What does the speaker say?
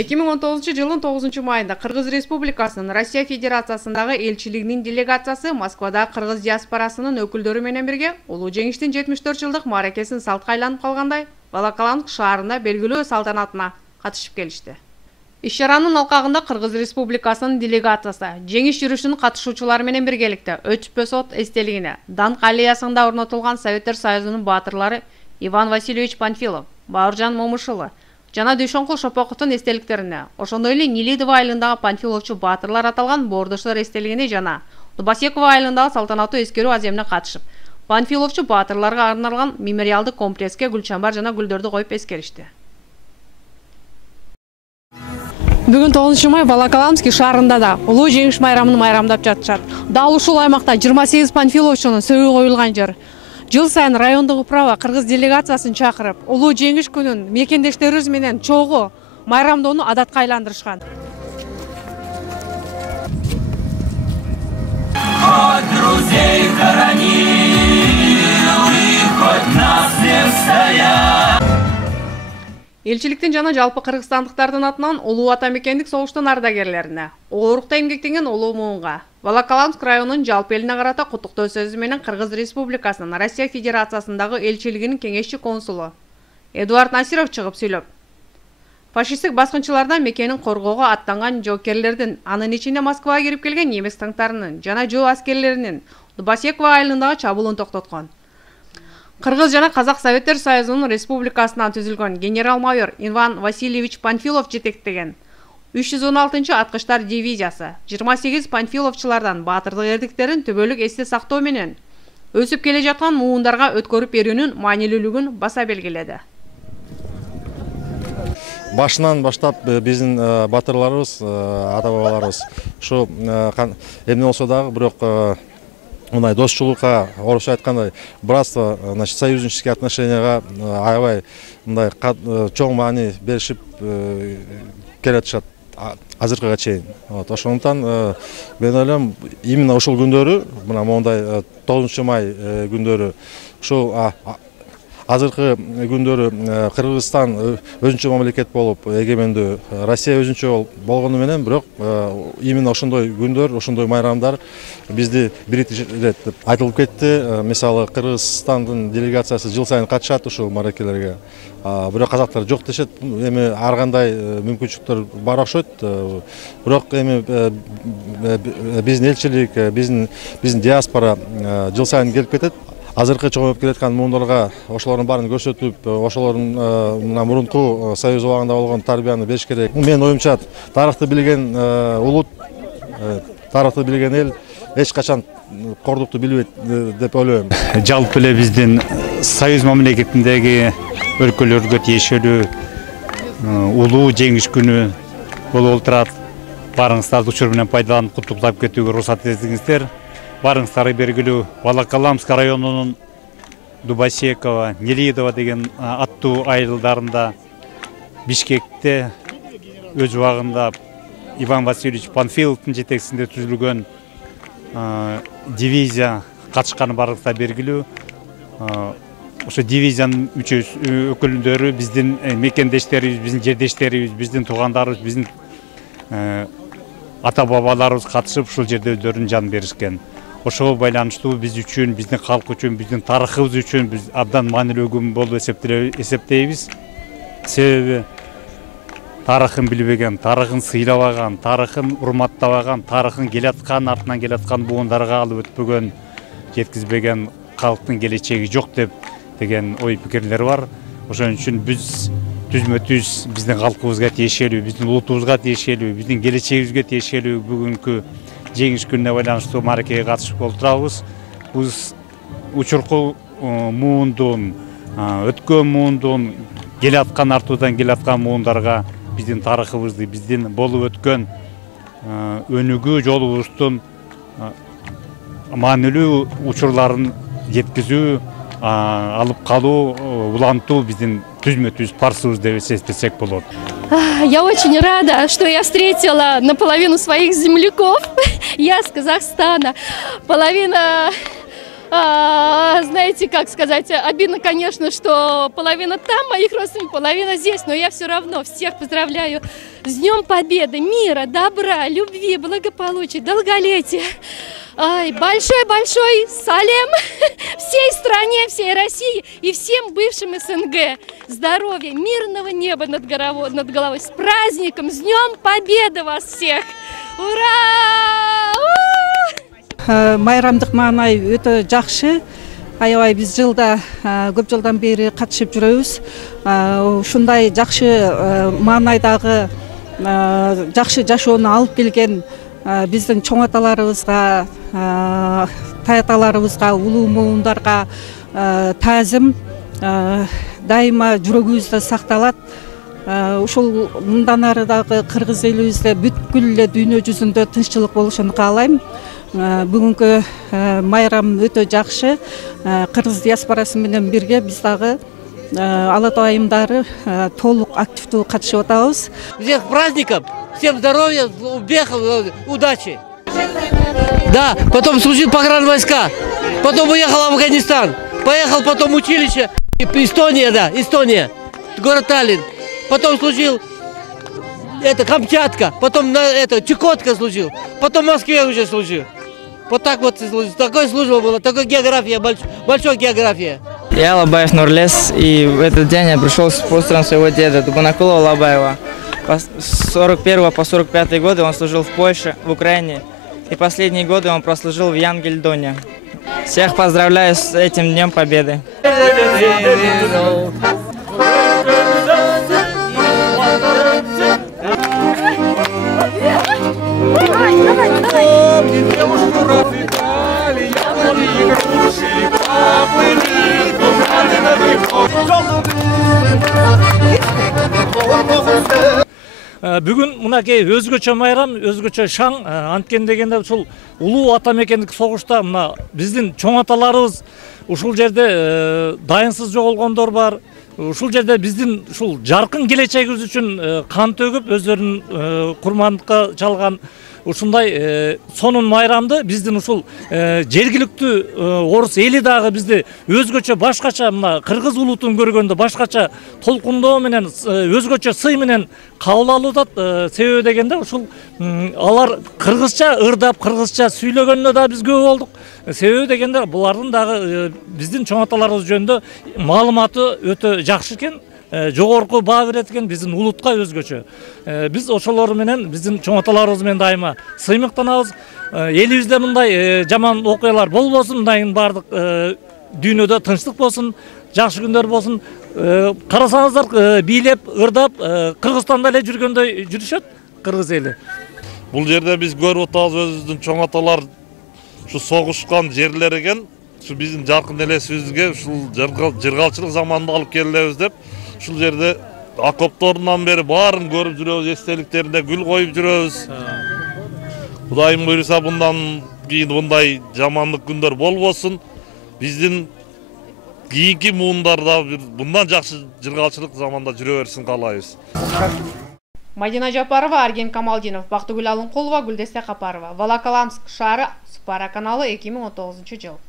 2019 жылдын 9 майында Кыргыз Республикасынын Россия Федерациясындагы элчилигинин делегациясы Москвада кыргыз диаспорасынын өкүлдөрү менен бирге улуу жеңиштин 74 жылдык мааракесин салтка айланып калгандай Волоколамск шаарында белгилүү салтанатына катышып келишти. Иш-чаранын алкагында Кыргыз Республикасынын делегациясы жеңиш жүрүшүнүн катышуучулары менен биргеликте өчпөс от эстелигине Данк аллеясында орнотулган Советтер Союзунун баатырлары Иван Васильевич Панфилов, Бауыржан Момушулы жана Дүйшөнкул Шопоковдун эстеликтерине, ошондой эле Нелидово айылындагы Панфиловчу баатырлар аталган Боордоштор эстелигине жана Дубасекова айылындагы салтанаттуу эскерүү аземине катышып, Панфиловчу баатырларга арналган мемориалдык комплекске гүлчамбар жана гүлдөрдү коюп эскеришти. Бүгүн 9 май Волоколамск шаарында да улуу жеңиш майрамын майрамдап жатышат. Дал ушул аймакта 28 Панфиловчунун сөөгү коюлган жер. Жыл сайын райондук управа кыргыз делегациясын чакырып, улуу жеңиш күнүн мекендештерибиз менен чогуу майрамдоону адатка айландырышкан. Элчиликтин жана жалпы кыргызстандыктардын атынан улуу ата мекендик согуштун ардагерлерине, оорукта эмгектенген улуу муунга, Волоколамск районунун жалпы элине карата куттуктоо сөзү менен Кыргыз Республикасынын Россия Федерациясындагы элчилигинин кеңешчи консулу Эдуард Насиров чыгып сүйлөп, фашисттик баскынчылардан мекенин коргоого аттанган жоокерлердин, анын ичинде Москвага кирип келген немис танктарынын жана жөө аскерлеринин Дубасекова айылындагы чабуулун токтоткон. Кыргыз жана Казак Советтер Союзунун республикасынан түзүлгөн генерал-майор Иван Васильевич Панфилов жетектеген 316 аткычтар дивизиясы 28 панфиловчулардан баатырдык эрдиктерин түбөлүк эсте сактоо менен өсүп келе жаткан муундарга өткөрүп берүүнүн маанилүүлүгүн баса белгиледи. Башынан баштап биздин батырларыбыз, ата бабаларыбыз ушу эмне болсо дагы бирок мындай достчулукка, орусча айткандай, братство, значит, союзнические отношенияга аябай мындай чоң маани беришип келатышат азыркыга чейин. Ошондуктан мен ойлойм, именно ушул күндөрү, мына мондай 9 май күндөрү, ушул азыркы күндөрү Кыргызстан өзүнчө мамлекет болуп, эгемендүү, Россия өзүнчө болгону менен, бирок именно ошондой күндөр, ошондой майрамдар бизди бириктирет деп айтылып кетти. Мисалы, Кыргызстандын делегациясы жыл сайын катышат ушул мааракелерге. Бирок казактар жок дешет. Эми ар кандай мүмкүнчүлүктөр бар окшойт. Бирок эми биздин элчилик, биздин диаспора жыл сайын келип кетет. Азыркы чоңоюп келаткан муундарга ошолордун баарын көрсөтүп, ошолордун мурунку союз убагында болгон тарбияны бериш керек. Менин оюмча, тарыхты билген улут, тарыхты билген эл эч качан кордукту билбейт деп ойлойм. Жалпы эле биздин союз мамлекетиндеги өлкөлөргө тиешелүү улуу жеңиш күнү болуп турат. Барыңыздарды учур менен пайдаланып куттуктап кетүүгө уруксат этиңиздер. Барыңыздары белгилүү Волоколамск районунун Дубасекова, Нелидово деген аттуу айылдарында, Бишкекте өз убагында Иван Васильевич Панфиловдун жетекчисинде түзүлгөн дивизия катышканы барыңыздар белгилүү. Ошо дивизиянын өкүлдөрү биздин мекендештерибиз, биздин жердештерибиз, биздин туугандарыбыз, биздин ата бабаларыбыз катышып ушул жерде өздөрүнүн жанын беришкен. Ошого байланыштуу биз үчүн, биздин калк үчүн, биздин тарыхыбыз үчүн биз абдан маанилүү күн болуп эсептейбиз. Себеби тарыхын билбеген, тарыхын сыйлабаган, тарыхын урматтабаган, тарыхын келаткан, артынан келаткан буундарга алып өтпөгөн, жеткизбеген калктын келечеги жок деген ой пикирлер бар. Ошон үчүн биз түзмө-түз биздин калкыбызга тиешелүү, биздин улутубузга тиешелүү, биздин келечегибизге тиешелүү бүгүнкү жеңиш күнүнө байланыштуу мааракеге катышып отурабыз. Биз учуркул муундун, өткөн муундун, келаткан артуудан келаткан муундарга биздин тарыхыбызды, биздин болуп өткөн өнүгүү жолубуздун маанилүү учурларын жеткизүү, алып калуу, улантуу биздин түзмө-түз парсыбыз деп эсептесек болот. Я очень рада, что я встретила наполовину своих земляков. Я с Казахстана, половина Знаете, как сказать, обидно, конечно, что половина там моих родственников, половина здесь, но я все равно всех поздравляю с Днем Победы, мира, добра, любви, благополучия, долголетия. Большой-большой салем всей стране, всей России и всем бывшим СНГ. Здоровья, мирного неба над головой. С праздником, с Днем Победы вас всех! Ура! Майрамдык маанай өтө жакшы. Аябай биз жылда көп жылдан бери катышып жүрөбүз. Ушундай жакшы маанайдагы жакшы жашоону алып келген биздин чоң аталарыбызга, таяталарыбызга, улуу моундарга таазим дайыма жүрөгүбүздө сакталат. Ушул мындан ары дагы кыргыз элибизде бүткүл эле дүйнө жүзүндө тынччылык болушун каалайм. Бүгүнкү майрам өтө жакшы. Кыргыз диаспорасы менен бирге биз дагы ала тоо айымдары толук активдүү катышып атабыз. Всех праздников, всем здоровья, успехов, удачи. Да, потом служил в погранвойска, потом уехал в Афганистан, поехал потом в училище, Эстония, да, Эстония, город Таллин. Потом служил Камчатка, потом Чукотка служил, потом в Москве уже служил. Вот так вот служил. Такой служба была, такой география, большой география. Я Лабаев Нурлес, и в этот день я пришел с постером своего деда, Дубанакулова Лабаева. С 41 по 45 годы он служил в Польше, в Украине, и последние годы он прослужил в Янгельдоне. Всех поздравляю с этим Днем Победы. Бүгін мынакей өзгөчө майрам, өзгөчө шаң, анткен дегенде ушул улуу ата мекендик согушта мына биздин чоң аталарыбыз ушул жерде дайынсыз жоголгондор бар. Ушул жерде биздин ушул жаркын келечегибиз үчүн кан төгүп, өздөрүн курмандыкка чалган ушундай сонун майрамды биздин ушул жергиликтүү орус эли дагы бизди өзгөчө башкача мына кыргыз улутун көргөндө башкача толкундоо менен өзгөчө сый менен кабыл алууда. Себеби дегенде ушул алар кыргызча ырдап, кыргызча сүйлөгөнүнө да биз күбө болдук. Себеби дегенде булардын дагы биздин чоң аталарыбыз жөнүндө маалыматы өтө жакшы экен. Жогорку баа берет экен биздин улутка өзгөчө. Биз ошолор менен биздин чоң аталарыбыз менен дайыма сыймыктанабыз. Элибизде мындай жаман окуялар болбосун, мындайын бардык дүйнөдө тынчтык болсун, жакшы күндөр болсун. Карасаңыздар бийлеп, ырдап, Кыргызстанда эле жүргөндөй жүрүшөт кыргыз эли. Бул жерде биз көрүп атабыз өзүбүздүн чоң аталар ушу согушкан жерлер экен. Şu bizim жаркын элесибизге ушул жыргалчылык заманында алып келебиз деп ушул жерде окопторунан бери баарын көрүп жүрөбүз, эстеликтерине гүл коюп жүрөбүз. Кудайым буйруса bundan кийин мындай жамандык күндөр болбосун. Биздин кийинки муундарда bundan жакшы жыргалчылык заманда жүрө берсин каалайбыз. Мадина Жапарова, Арген Камалдинов, Бактыгүл Алынкулова, Гүлдесте Капарова. Волоколамск шаары Спара каналы 2019 жыл.